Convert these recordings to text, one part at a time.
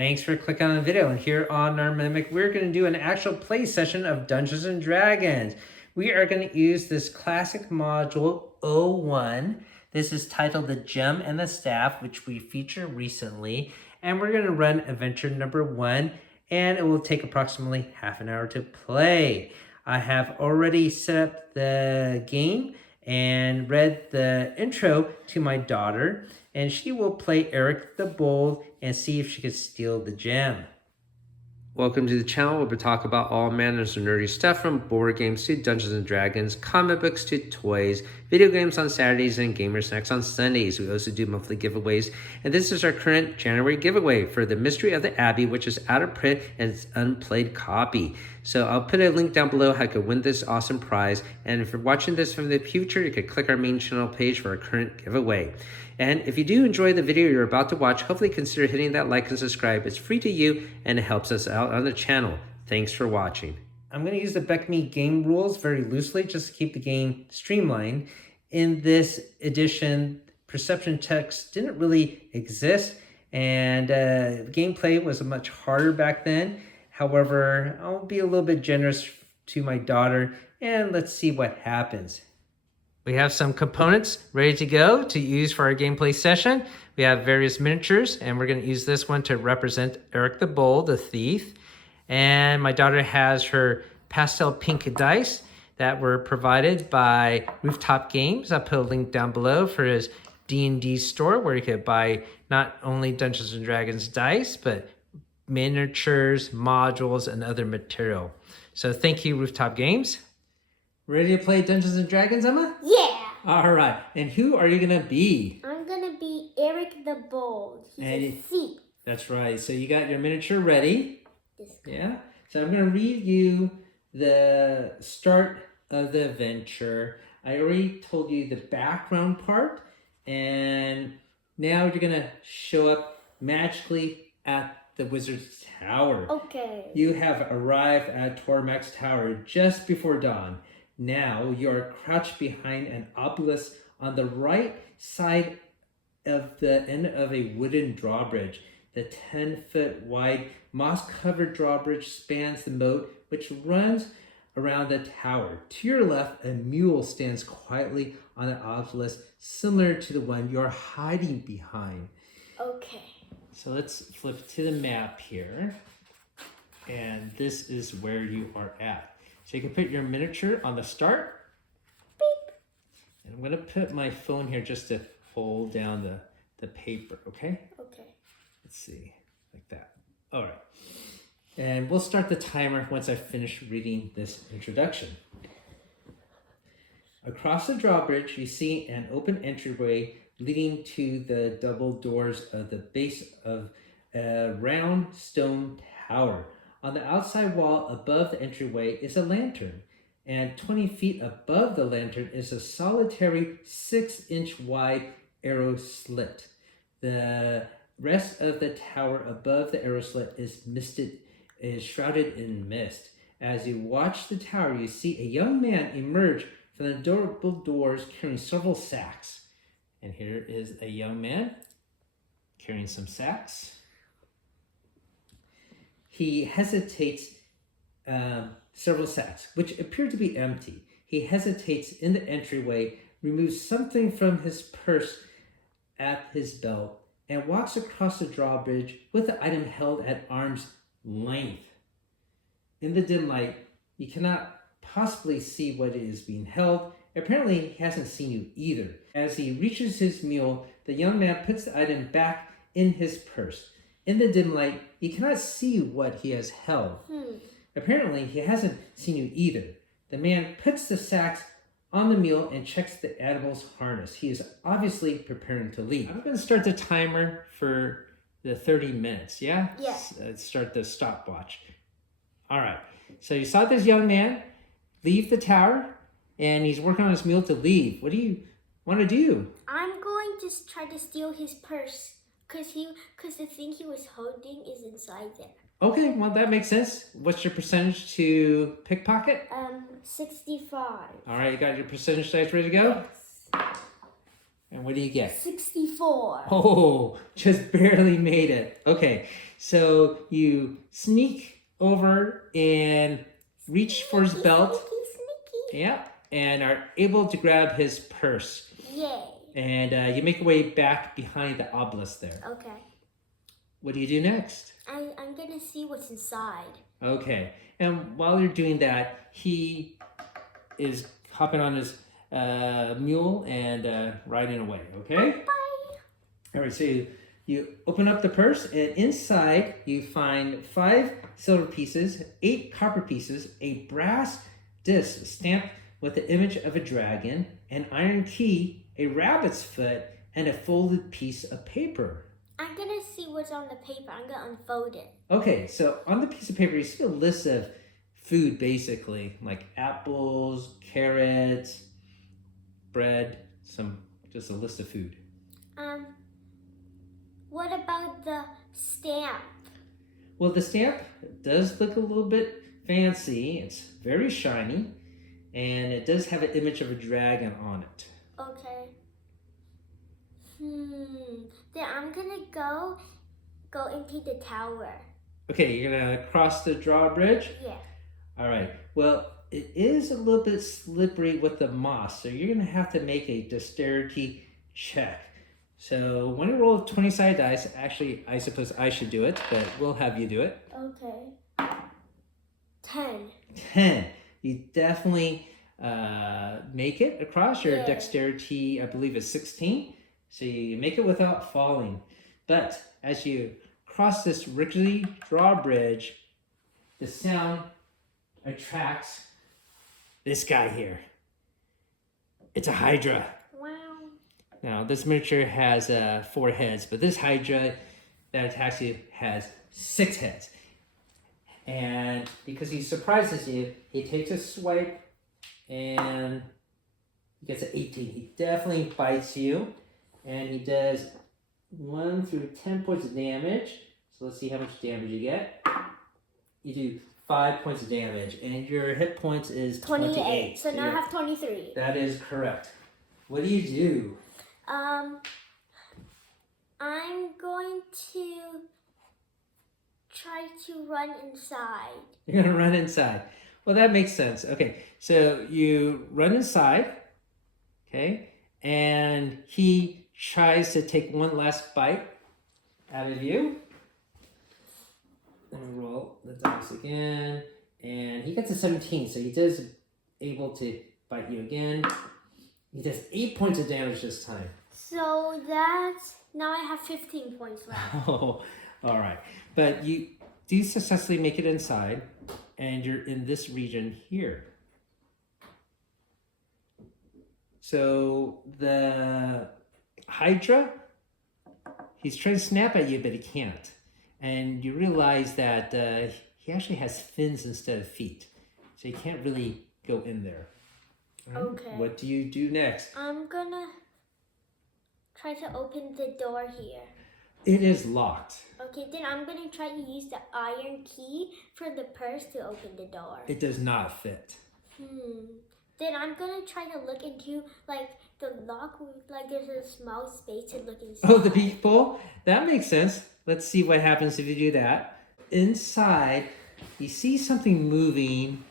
Thanks for clicking on the video. And here on our Mimic, we're going to do an actual play session of Dungeons and Dragons. We are going to use this classic module 01. This is titled The Gem and the Staff, which we featured recently. And we're going to run adventure number 1, and it will take approximately half an hour to play. I have already set up the game and read the intro to my daughter, and she will play Eric the Bold and see if she can steal the gem. Welcome to the channel where we talk about all manners of nerdy stuff, from board games to Dungeons and Dragons, comic books to toys, video games on Saturdays, and gamer snacks on Sundays. We also do monthly giveaways, and this is our current January giveaway for The Mystery of the Abbey, which is out of print and it's unplayed copy. So I'll put a link down below how you can win this awesome prize, and if you're watching this from the future, you can click our main channel page for our current giveaway. And if you do enjoy the video you're about to watch, hopefully consider hitting that like and subscribe. It's free to you and it helps us out on the channel. Thanks for watching. I'm going to use the BECME game rules very loosely just to keep the game streamlined. In this edition, perception text didn't really exist, and gameplay was much harder back then. However, I'll be a little bit generous to my daughter, and let's see what happens. We have some components ready to go to use for our gameplay session. We have various miniatures, and we're going to use this one to represent Eric the Bold, the thief. And my daughter has her pastel pink dice that were provided by Rooftop Games. I'll put a link down below for his D&D store where you could buy not only Dungeons and Dragons dice, but miniatures, modules, and other material. So thank you, Rooftop Games. Ready to play Dungeons and Dragons, Emma? Yeah. All right. And who are you going to be? I'm going to be Eric the Bold. He's a thief. That's right. So you got your miniature ready. Yeah. So I'm going to read you the start of the adventure. I already told you the background part. And now you're going to show up magically at the Wizard's Tower. Okay. You have arrived at Tormac's Tower just before dawn. Now you're crouched behind an obelisk on the right side of the end of a wooden drawbridge. The 10-foot wide moss-covered drawbridge spans the moat, which runs around the tower. To your left, a mule stands quietly on the obelisk, similar to the one you're hiding behind. Okay. So let's flip to the map here. And this is where you are at. So you can put your miniature on the start. Beep. And I'm going to put my phone here just to hold down the paper, okay? Okay. Let's see, like that. All right. And we'll start the timer once I finish reading this introduction. Across the drawbridge, you see an open entryway leading to the double doors of the base of a round stone tower. On the outside wall above the entryway is a lantern, and 20 feet above the lantern is a solitary 6-inch wide arrow slit. The rest of the tower above the arrow slit is shrouded in mist. As you watch the tower, you see a young man emerge from the double doors carrying several sacks. And here is a young man carrying some sacks. He hesitates, several sacks, which appear to be empty. He hesitates in the entryway, removes something from his purse at his belt, and walks across the drawbridge with the item held at arm's length. In the dim light, you cannot possibly see what is being held. Apparently, he hasn't seen you either. As he reaches his mule, the young man puts the item back in his purse. In the dim light, you cannot see what he has held. Apparently, he hasn't seen you either. The man puts the sacks on the mule and checks the animal's harness. He is obviously preparing to leave. I'm going to start the timer for the 30 minutes, yeah? Yeah. Start the stopwatch. All right. So you saw this young man leave the tower, and he's working on his mule to leave. What do you want to do? I'm going to try to steal his purse. Because the thing he was holding is inside there. Okay, well, that makes sense. What's your percentage to pickpocket? 65. All right, you got your percentage dice ready to go? Yes. And what do you get? 64. Oh, just barely made it. Okay, so you sneak over and reach for his belt. Sneaky. Yeah, and are able to grab his purse. Yay. And you make your way back behind the obelisk there. Okay. What do you do next? I'm gonna see what's inside. Okay, and while you're doing that, he is hopping on his mule and riding away, okay? Bye. All right, so you open up the purse, and inside you find 5 silver pieces, 8 copper pieces, a brass disc stamped with the image of a dragon, an iron key, a rabbit's foot, and a folded piece of paper. I'm gonna see what's on the paper. I'm gonna unfold it. Okay, so on the piece of paper, you see a list of food, basically, like apples, carrots, bread, just a list of food. What about the stamp? Well, the stamp does look a little bit fancy. It's very shiny, and it does have an image of a dragon on it. Okay. Then I'm gonna go into the tower. Okay, you're gonna cross the drawbridge? Yeah. All right. Well, it is a little bit slippery with the moss, so you're gonna have to make a dexterity check. So when you roll 20-sided dice, actually, I suppose I should do it, but we'll have you do it. Okay. 10. 10. You definitely make it across. Your Yeah. dexterity, I believe, is 16. So you make it without falling. But as you cross this rickety drawbridge, the sound attracts this guy here. It's a hydra. Wow. Now, this miniature has 4 heads, but this hydra that attacks you has 6 heads. And because he surprises you, he takes a swipe and he gets an 18. He definitely bites you, and he does 1 through 10 points of damage. So let's see how much damage you get. You do 5 points of damage, and your hit points is 28. So now I have 23. That is correct. What do you do? I'm going to try to run inside. You're gonna run inside. Well, that makes sense. Okay, so you run inside, okay, and he tries to take one last bite out of you. Let me roll the dice again, and he gets a 17, so he does able to bite you again. He does 8 points of damage this time. So that's now I have 15 points left. Oh, all right. But you do successfully make it inside, and you're in this region here. So the Hydra, he's trying to snap at you, but he can't. And you realize that he actually has fins instead of feet. So he can't really go in there. Okay. What do you do next? I'm gonna try to open the door here. It is locked. Okay, then I'm gonna try to use the iron key for the purse to open the door. It does not fit. Then I'm gonna try to look into like the lock, like there's a small space to look inside. Oh, the peephole? That makes sense. Let's see what happens if you do that. Inside, you see something moving,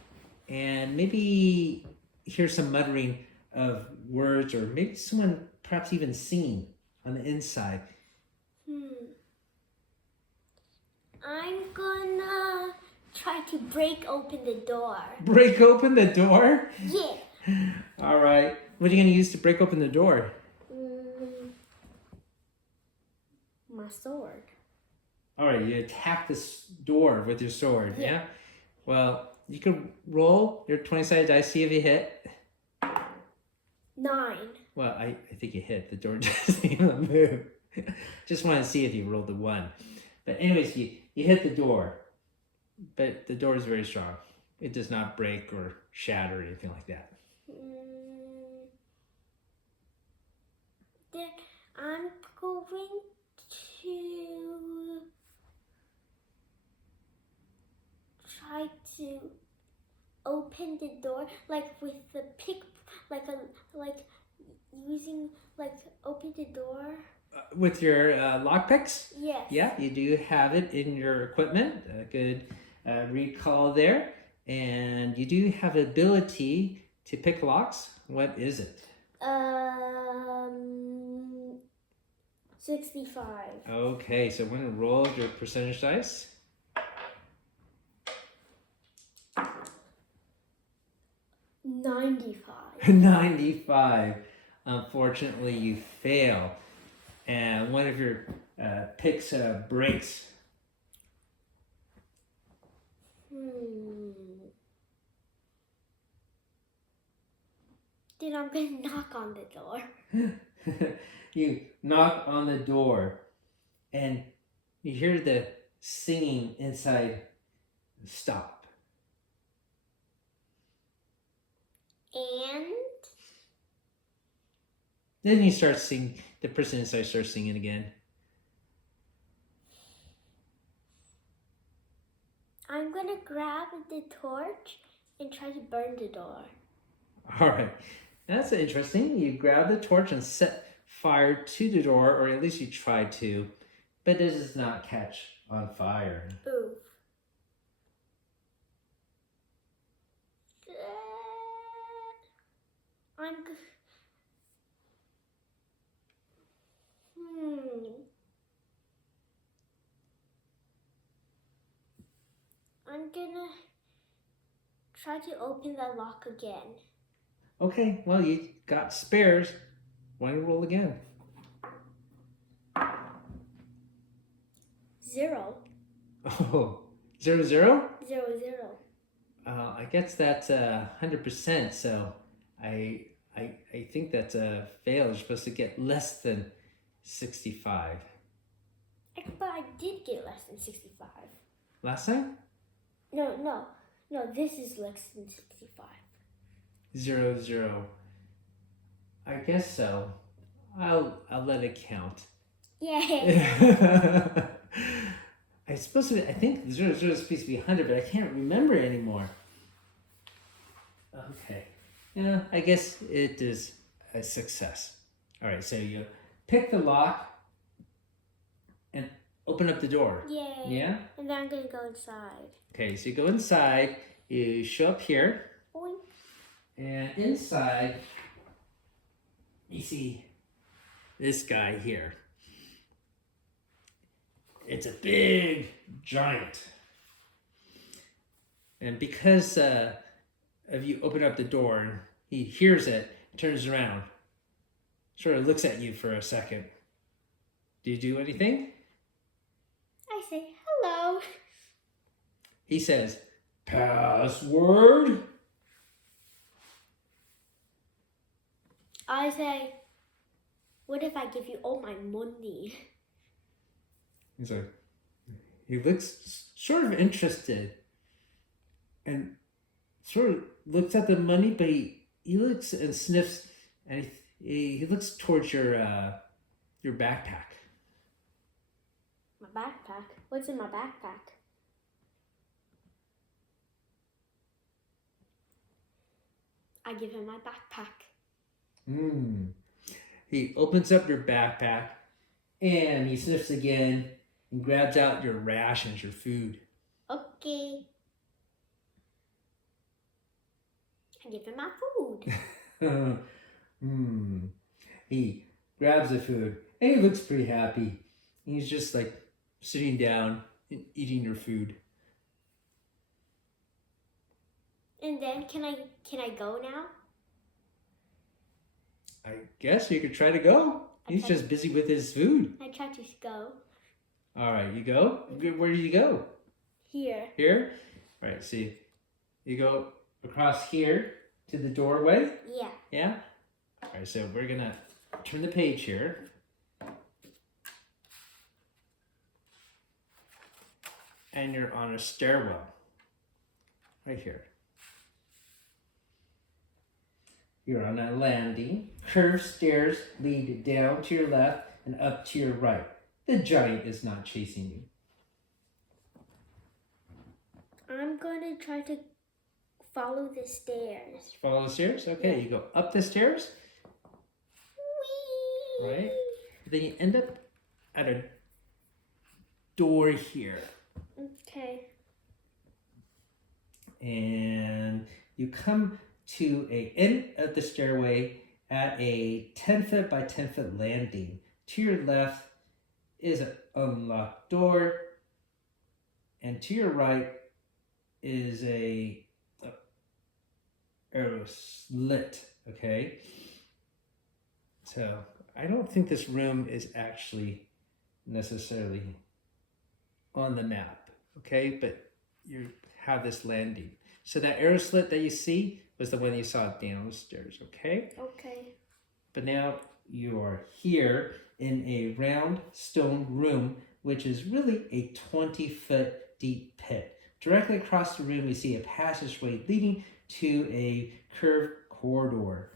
and maybe hear some muttering of words, or maybe someone perhaps even singing on the inside. I'm gonna try to break open the door. Break open the door? Yeah. All right. What are you going to use to break open the door? My sword. All right, you attack this door with your sword, yeah? Well, you can roll your 20-sided dice, see if you hit. 9. Well, I think you hit. The door doesn't even move. Just want to see if you rolled the 1. But anyways, you hit the door. But the door is very strong. It does not break or shatter or anything like that. Then I'm going to try to open the door like with the pick, like using like open the door? With your lockpicks? Yes. Yeah, you do have it in your equipment. A good recall there. And you do have ability to pick locks. What is it? 65. Okay, so I'm going to roll your percentage dice. 95. 95. Unfortunately, you fail. And one of your picks breaks. Then I'm gonna knock on the door. You knock on the door, and you hear the singing inside stop. And Then you start singing. The person inside starts singing again. I'm gonna grab the torch and try to burn the door. All right, that's interesting. You grab the torch and set fire to the door, or at least you try to, but it does not catch on fire. Oof. I'm gonna try to open the lock again. Okay, well, you got spares. Why don't you roll again? 0. Oh, 0, 0? 0, 0. I guess that's 100%, so I think that's a fail. You're supposed to get less than 65. But I did get less than 65. Last time? No, this is less than 65. 0, 0. I guess so. I'll let it count. Yay! I think 0, 0 is supposed to be 100, but I can't remember anymore. Okay. Yeah, I guess it is a success. All right, so you pick the lock and open up the door. Yay! Yeah? And then I'm gonna go inside. Okay, so you go inside, you show up here, Boing. and inside you see this guy here. It's a big giant. And because of you open up the door, he hears it, turns around, sort of looks at you for a second. Do you do anything? I say hello. He says, "Password?" I say, what if I give you all my money? He's like, he looks sort of interested and sort of looks at the money, but he looks and sniffs, and he looks towards your backpack. My backpack? What's in my backpack? I give him my backpack. He opens up your backpack and he sniffs again and grabs out your rations, your food. Okay. I give him my food. He grabs the food and he looks pretty happy. He's just like sitting down and eating your food. And then can I go now? I guess you could try to go. He's just busy with his food. I try to go. All right, you go? Where do you go? Here. Here? All right, see. You go across here to the doorway? Yeah. Yeah? All right, so we're going to turn the page here. And you're on a stairwell. Right here. You're on a landing. Curved stairs lead down to your left and up to your right. The giant is not chasing you. I'm going to try to follow the stairs. Follow the stairs? Okay, you go up the stairs right? Then you end up at a door here. Okay. And you come to a end of the stairway at a 10-foot by 10-foot landing. To your left is an unlocked door, and to your right is a arrow slit. Okay, so I don't think this room is actually necessarily on the map. Okay, but you have this landing. So that arrow slit that you see was the one you saw downstairs. Okay. Okay. But now you are here in a round stone room, which is really a 20-foot deep pit. Directly across the room, you see a passageway leading to a curved corridor.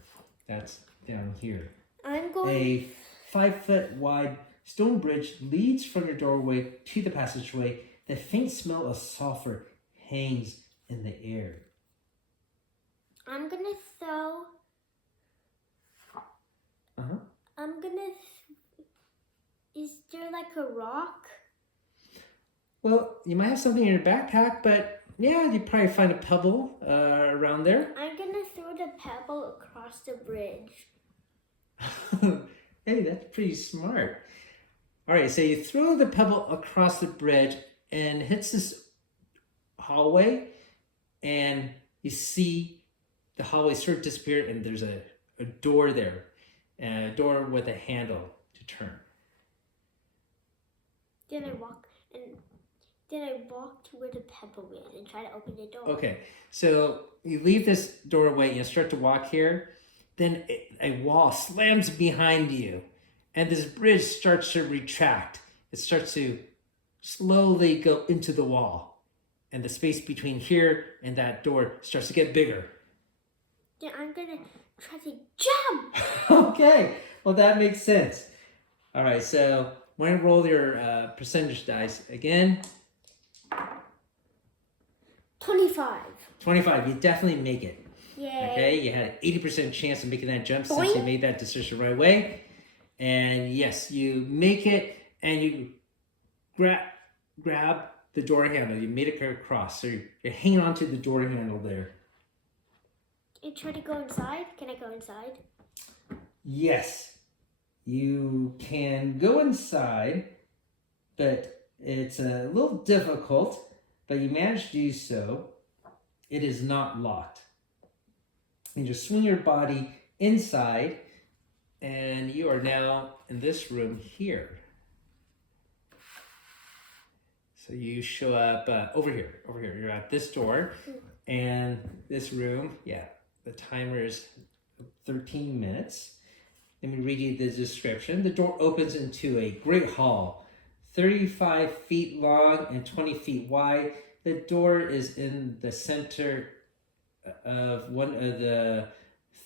That's down here. I'm going. A 5-foot wide stone bridge leads from your doorway to the passageway. The faint smell of sulfur hangs in the air. I'm gonna throw. I'm gonna. Is there like a rock? Well, you might have something in your backpack, but yeah, you probably find a pebble around there. I'm gonna throw the pebble across the bridge. Hey, that's pretty smart. All right, so you throw the pebble across the bridge and hits this hallway, and you see the hallway sort of disappear, and there's a door there, and a door with a handle to turn. Then I walk to where the pebble is and try to open the door. Okay, so you leave this doorway and you start to walk here, then a wall slams behind you, and this bridge starts to retract. It starts to slowly go into the wall, and the space between here and that door starts to get bigger. Then I'm gonna try to jump. Okay, well that makes sense. All right, so why don't you roll your percentage dice again? 25. 25, you definitely make it. Yay. Okay, you had an 80% chance of making that jump since Boing. you made that decision right away. And yes, you make it, and you grab the door handle. You made it across, so you're hanging onto the door handle there. And try to go inside? Can I go inside? Yes, you can go inside, but it's a little difficult, but you manage to do so. It is not locked. You just swing your body inside, and you are now in this room here. So you show up over here. You're at this door, and this room, yeah, the timer is 13 minutes. Let me read you the description. The door opens into a great hall, 35 feet long and 20 feet wide. The door is in the center of one of the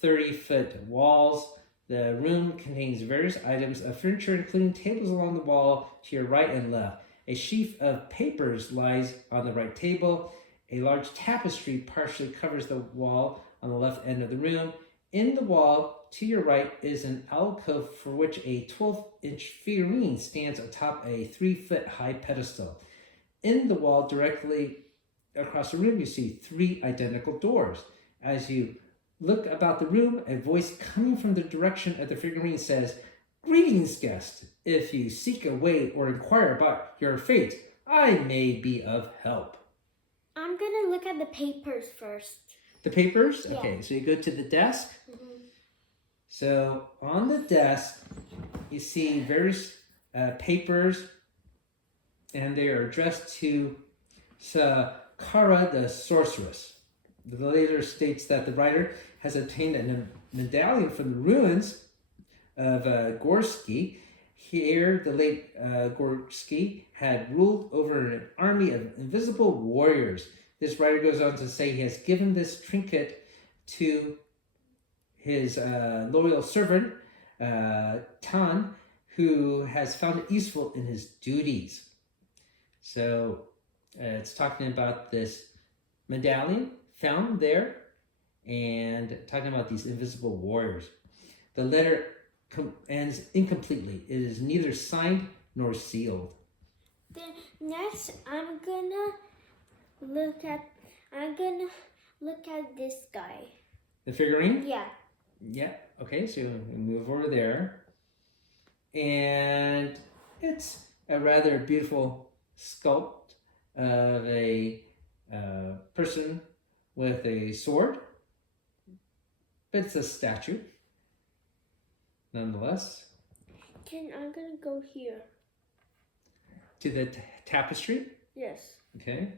30-foot walls. The room contains various items of furniture, including tables along the wall to your right and left. A sheaf of papers lies on the right table. A large tapestry partially covers the wall on the left end of the room. In the wall to your right is an alcove for which a 12-inch figurine stands atop a 3-foot high pedestal. In the wall directly across the room, you see 3 identical doors. As you look about the room, a voice coming from the direction of the figurine says, "Greetings, guest. If you seek a way or inquire about your fate, I may be of help." I'm gonna look at the papers first. The papers? Yeah. Okay, so you go to the desk. Mm-hmm. So on the desk, you see various papers, and they are addressed to Sakara the sorceress. The letter states that the writer has obtained a medallion from the ruins of Gorski. Here, the late Gorski had ruled over an army of invisible warriors. This writer goes on to say he has given this trinket to his loyal servant, Tan, who has found it useful in his duties. So it's talking about this medallion found there and talking about these invisible warriors. The letter ends incompletely. It is neither signed nor sealed. Then next, I'm gonna look at this guy. The figurine? Yeah. Yeah. Okay, so we move over there. And it's a rather beautiful sculpt of a person with a sword. But it's a statue, nonetheless. Then I'm gonna go here. To the tapestry? Yes. Okay.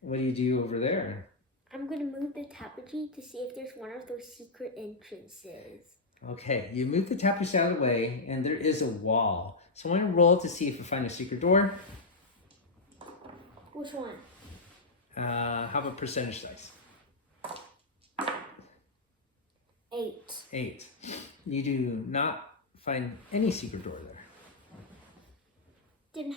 What do you do over there? I'm gonna move the tapestry to see if there's one of those secret entrances. Okay, you move the tapestry out of the way, and there is a wall. So I want to roll to see if you find a secret door. Which one? How about percentage dice? 8. 8. You do not find any secret door there. Then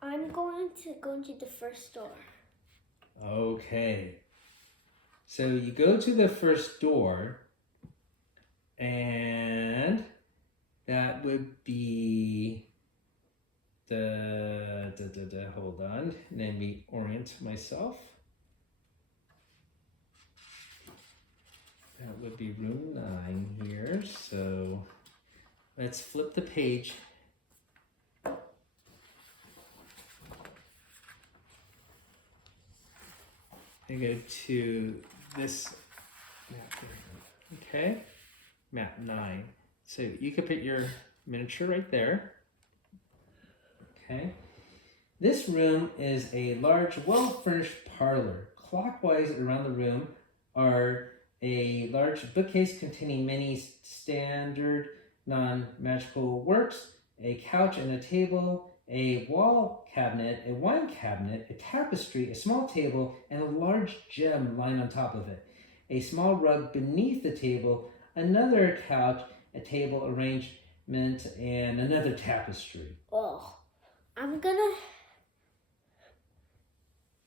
I'm going to go into the first door. Okay. So you go to the first door, and that would be hold on, let me orient myself. That would be room 9 here. So let's flip the page. And go to this map here. Okay, map 9. So you can put your miniature right there. Okay. This room is a large, well-furnished parlor. Clockwise around the room are a large bookcase containing many standard non-magical works, a couch and a table, a wall cabinet, a wine cabinet, a tapestry, a small table, and a large gem lying on top of it. A small rug beneath the table, another couch, a table arrangement, and another tapestry. Oh, I'm gonna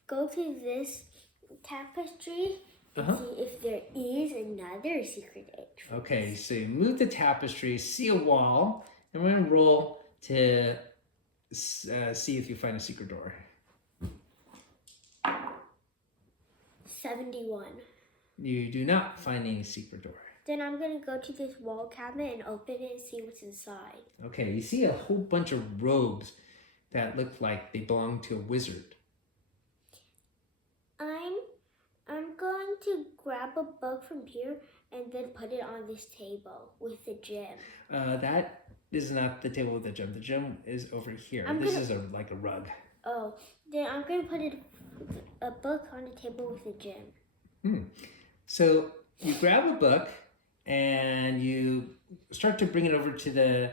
go to this tapestry and see if there is another secret entrance. Okay, so you move the tapestry, see a wall, and we're gonna roll to see if you find a secret door. 71. You do not find any secret door. Then I'm gonna go to this wall cabinet and open it and see what's inside. Okay, you see a whole bunch of robes that look like they belong to a wizard. I'm going to grab a book from here and then put it on this table with the gem. That is not the table with the gem. The gem is over here. This is like a rug. Oh, then I'm gonna put a book on the table with the gem. So you grab a book and you start to bring it over to the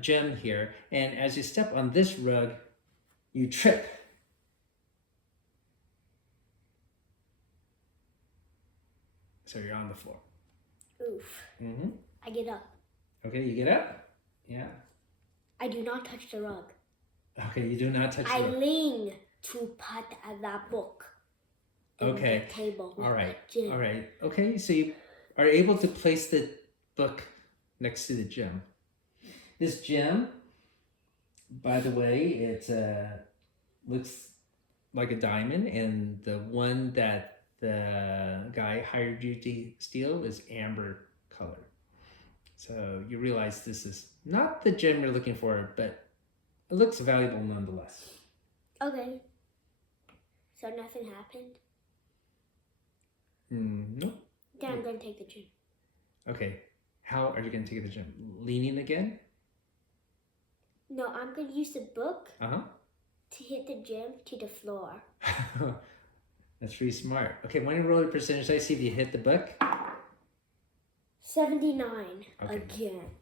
gem here. And as you step on this rug, you trip. So you're on the floor. Oof. Mm-hmm. I get up. Okay, you get up? Yeah. I do not touch the rug. Okay, you do not touch the I rug. lean to put that book in the table with the gem. All right. Okay, so you are able to place the book next to the gem. This gem, by the way, it looks like a diamond, and the one that the guy hired you to steal is amber color. So you realize this is not the gem you're looking for, but it looks valuable nonetheless. Okay. So nothing happened? No. Then I'm going to take the gem. Okay. How are you going to take the gem? Leaning again? No, I'm going to use the book Uh-huh. to hit the gem to the floor. That's pretty smart. Okay, why don't you roll your percentage dice, see if you hit the book? 79 Okay. again.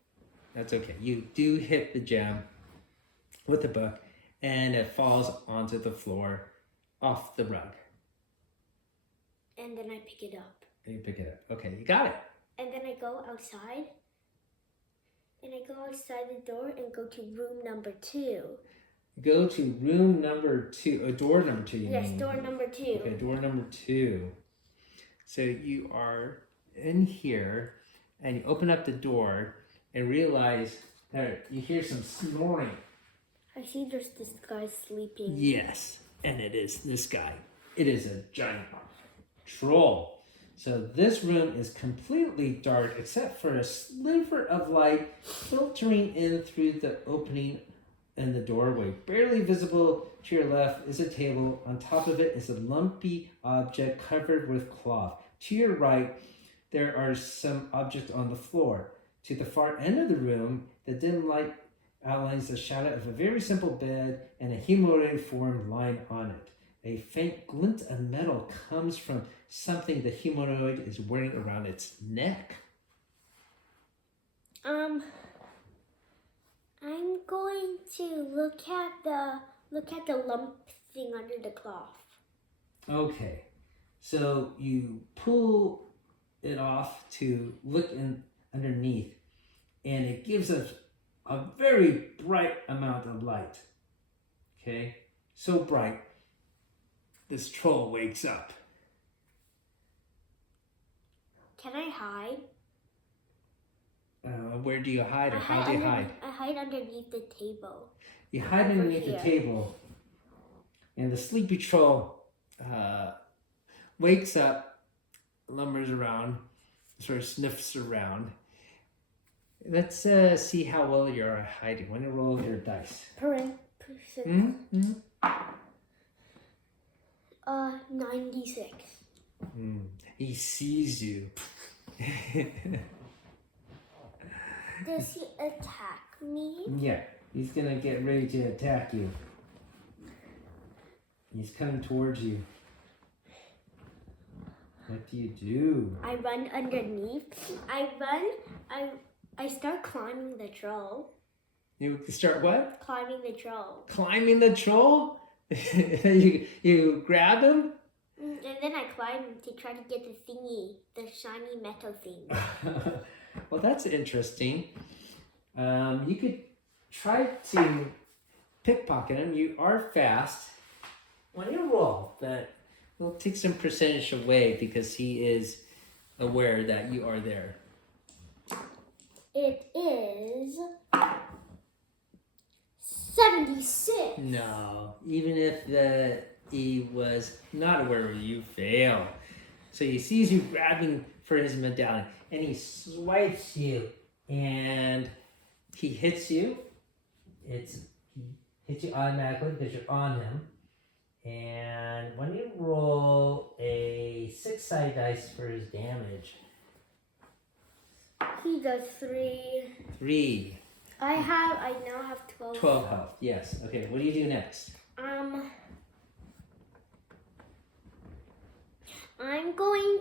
That's okay. You do hit the gem with the book, and it falls onto the floor off the rug. And then I pick it up. And you pick it up. Okay, you got it. And then I go outside. And I go outside the door and go to room number 2. Go to room number 2, door number 2. You Yes, mean? door number 2. Okay, door number 2. So you are in here and you open up the door and realize that you hear some snoring. I see there's this guy sleeping. Yes, and it is this guy. It is a giant troll. So this room is completely dark except for a sliver of light filtering in through the opening in the doorway. Barely visible to your left is a table. On top of it is a lumpy object covered with cloth. To your right, there are some objects on the floor. To the far end of the room, the dim light outlines the shadow of a very simple bed and a humanoid form lying on it. A faint glint of metal comes from something the humanoid is wearing around its neck. I'm going to look at the lump thing under the cloth. Okay, so you pull it off to look in underneath, and it gives us a very bright amount of light. Okay, so bright, this troll wakes up. Can I hide? Where do you hide, or how do you hide? I hide underneath the table. You hide underneath the table, and the sleepy troll wakes up, lumbers around, sort of sniffs around. Let's see how well you're at hiding. Want to roll your dice? 96. He sees you. Does he attack me? Yeah, he's gonna get ready to attack you. He's coming towards you. What do you do? I run underneath. I start climbing the troll. You start what? Climbing the troll. Climbing the troll? you grab him? And then I climb to try to get the thingy, the shiny metal thing. Well, that's interesting. You could try to pickpocket him. You are fast. When you roll, that will take some percentage away because he is aware that you are there. It is 76. No, even if he was not aware of you, fail. So he sees you grabbing for his medallion, and he swipes you, and he hits you. He hits you automatically because you're on him. And when you roll a 6-sided dice for his damage. He does 3. 3. I now have 12. 12 health, yes. Okay, what do you do next? I'm going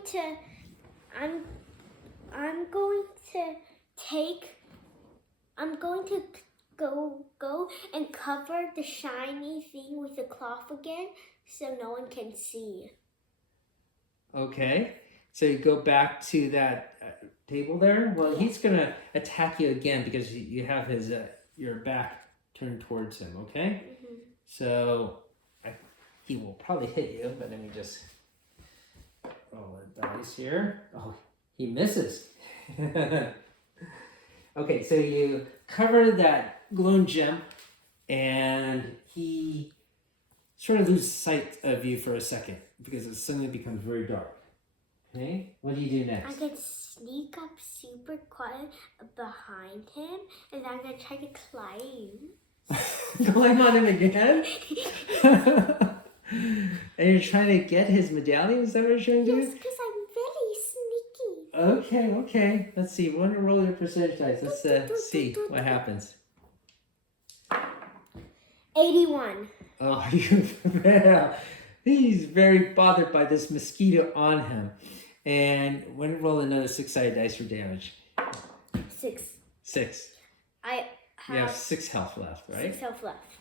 to go and cover the shiny thing with the cloth again so no one can see. Okay, so you go back to that table there. Well, he's gonna attack you again because you have his your back turned towards him. Okay, so he will probably hit you, but let me just roll the dice here. Oh, he misses. Okay, so you cover that glowing gem, and he sort of loses sight of you for a second because it suddenly becomes very dark. Okay, what do you do next? I can sneak up super quiet behind him, and I'm gonna try to climb. Climb on him again? And you're trying to get his medallion? Is that what you're trying to do? Yes, because I'm very sneaky. Okay. Let's see. We want to roll your percentage dice. Let's see what happens. 81. Oh, yeah. He's very bothered by this mosquito on him. And we're going to roll another 6-sided dice for damage. 6. 6. You have 6 health left, right? 6 health left.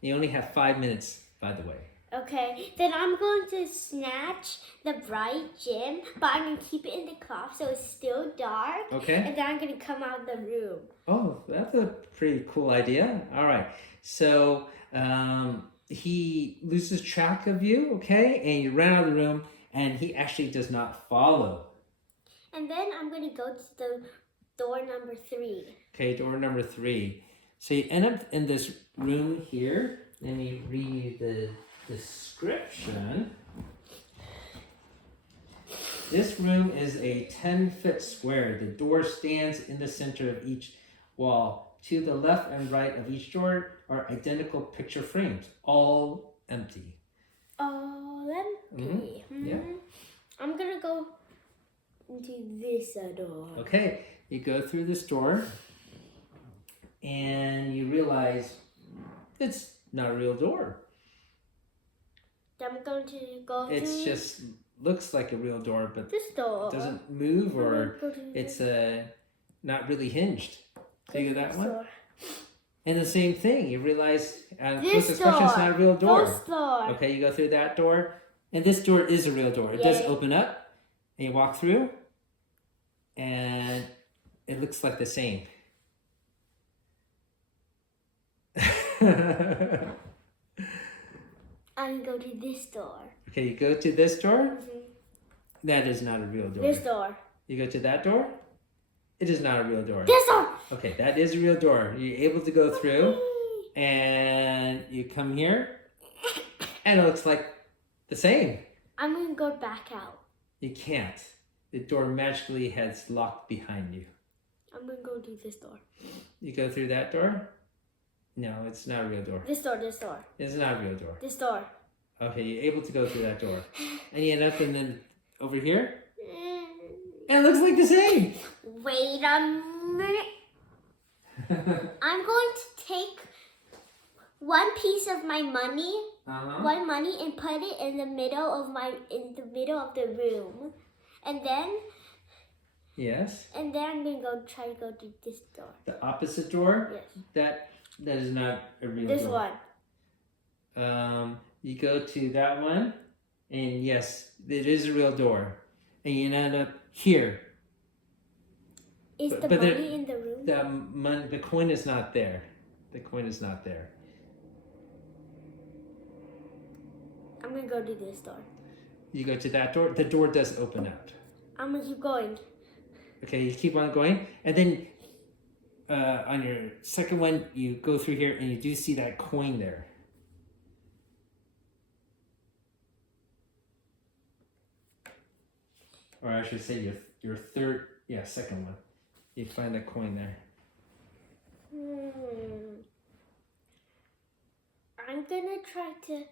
You only have 5 minutes, by the way. Okay, then I'm going to snatch the bright gem, but I'm going to keep it in the cloth so it's still dark. Okay. And then I'm going to come out of the room. Oh, that's a pretty cool idea. All right. So he loses track of you, okay? And you run out of the room, and he actually does not follow. And then I'm going to go to the door number 3. Okay, door number 3. So you end up in this room here. Let me read the description. This room is a 10-foot square. The door stands in the center of each wall. To the left and right of each door are identical picture frames, all empty. All empty. Yeah. I'm going to go into this door. Okay, you go through this door and you realize it's not a real door. I'm going to go It's through just looks like a real door, but this door. it doesn't move, or it's not really hinged. So you go that one. Door. And the same thing, you realize This this question's not a real door. This door. Okay, you go through that door, and this door is a real door. It does open up, and you walk through, and it looks like the same. I'm going to this door. Okay, you go to this door. That is not a real door. This door. You go to that door. It is not a real door. This door. Okay, that is a real door. You're able to go through, and you come here, and it looks like the same. I'm going to go back out. You can't. The door magically has locked behind you. I'm going to go to this door. You go through that door? No, it's not a real door. This door, this door. It's not a real door. This door. Okay, you're able to go through that door. And you end up over here, and it looks like the same. Wait a minute. I'm going to take one piece of my money, one money, and put it in the middle of the room, and then. Yes. And then I'm gonna try to go to this door. The opposite door. Yes. That is not a real this door. This one. You go to that one, and yes, it is a real door, and you end up here. Is the money in the room? The coin is not there. The coin is not there. I'm gonna go to this door. You go to that door. The door does open up. I'm gonna keep going. Okay, you keep on going, and then on your second one, you go through here, and you do see that coin there. Or I should say your third, second one. You find that coin there. I'm gonna try to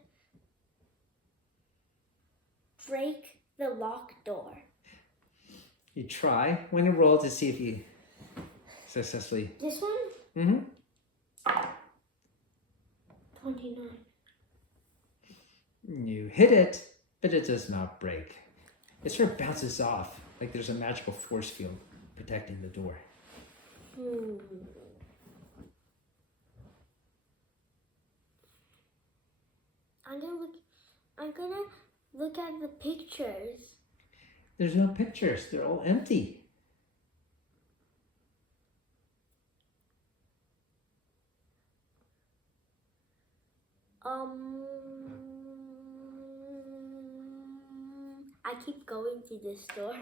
break the locked door. You try. When you roll to see if you successfully. This one? 29. You hit it, but it does not break. It sort of bounces off, like there's a magical force field protecting the door. I'm gonna look at the pictures. There's no pictures. They're all empty. I keep going to this door.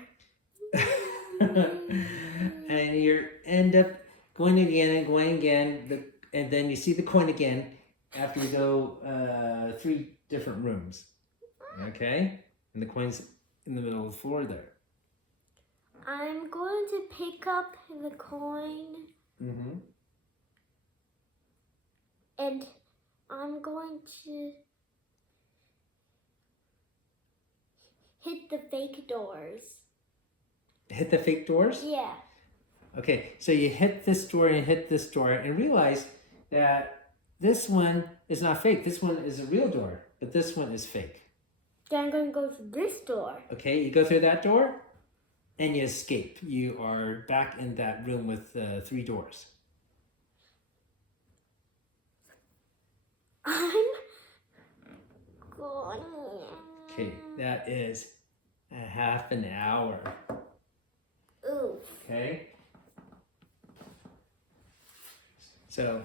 And you end up going again and going again, and then you see the coin again after you go 3 different rooms. Okay? And the coin's in the middle of the floor there. I'm going to pick up the coin. And I'm going to hit the fake doors. Hit the fake doors? Yeah. Okay, so you hit this door and hit this door and realize that this one is not fake. This one is a real door, but this one is fake. Then I'm going to go to this door. Okay, you go through that door and you escape. You are back in that room with 3 doors. I'm going. Okay, that is a half an hour. Oof. Okay. So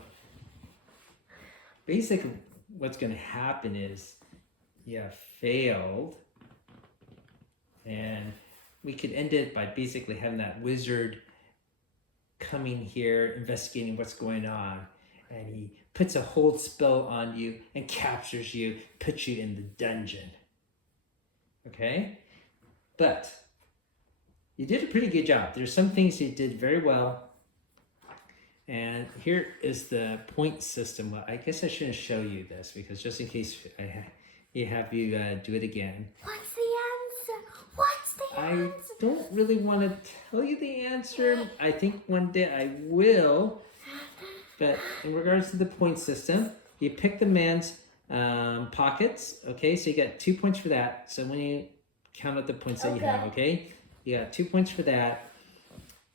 basically what's going to happen is you have failed, and we could end it by basically having that wizard coming here, investigating what's going on. And he puts a hold spell on you and captures you, puts you in the dungeon. Okay? But you did a pretty good job. There's some things you did very well. And here is the point system. Well, I guess I shouldn't show you this because just in case you have you do it again. What's the answer? What's the answer? I don't really want to tell you the answer. I think one day I will. But in regards to the point system, you pick the man's pockets. Okay, so you got 2 points for that. So when you count out the points that you have, okay? You got 2 points for that.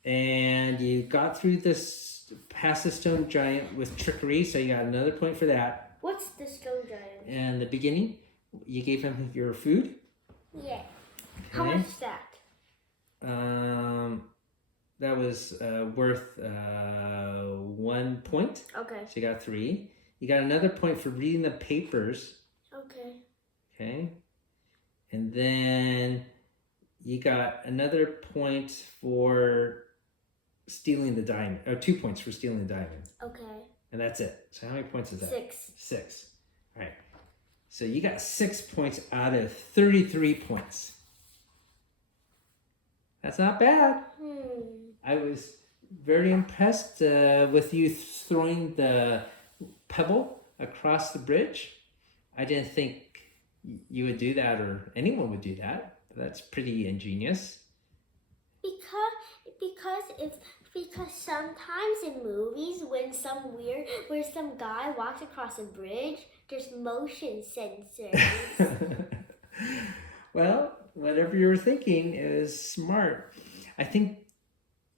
And you got through this, past the stone giant with trickery, so you got another point for that. What's the stone giant? And the beginning, you gave him your food. Yeah. Okay. How much is that? That was worth 1 point. Okay. So you got 3. You got another point for reading the papers. Okay. Okay. And then you got another point for stealing the diamond, or 2 points for stealing the diamond. Okay. And that's it. So how many points is that? 6. 6. All right. So you got 6 points out of 33 points. That's not bad. I was very impressed with you throwing the pebble across the bridge. I didn't think you would do that or anyone would do that. That's pretty ingenious. Because sometimes in movies when some guy walks across a bridge, there's motion sensors. Well, whatever you were thinking is smart. I think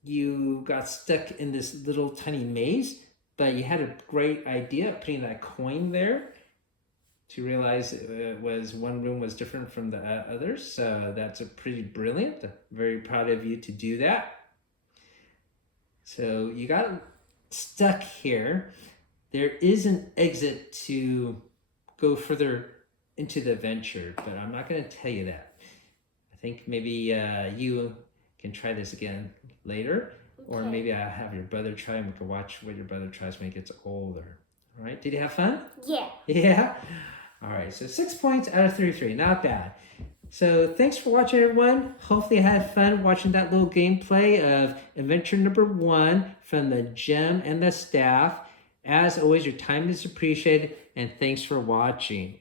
you got stuck in this little tiny maze, but you had a great idea of putting that coin there to realize it was one room was different from the others. So that's a pretty brilliant. Very proud of you to do that. So you got stuck here. There is an exit to go further into the adventure, but I'm not going to tell you that. I think maybe you can try this again later, or maybe I'll have your brother try and we can watch what your brother tries when he gets older. All right, did you have fun? Yeah. Yeah? All right, so 6 points out of 33, not bad. So thanks for watching, everyone. Hopefully you had fun watching that little gameplay of adventure number 1 from the Gem and the Staff. As always, your time is appreciated, and thanks for watching.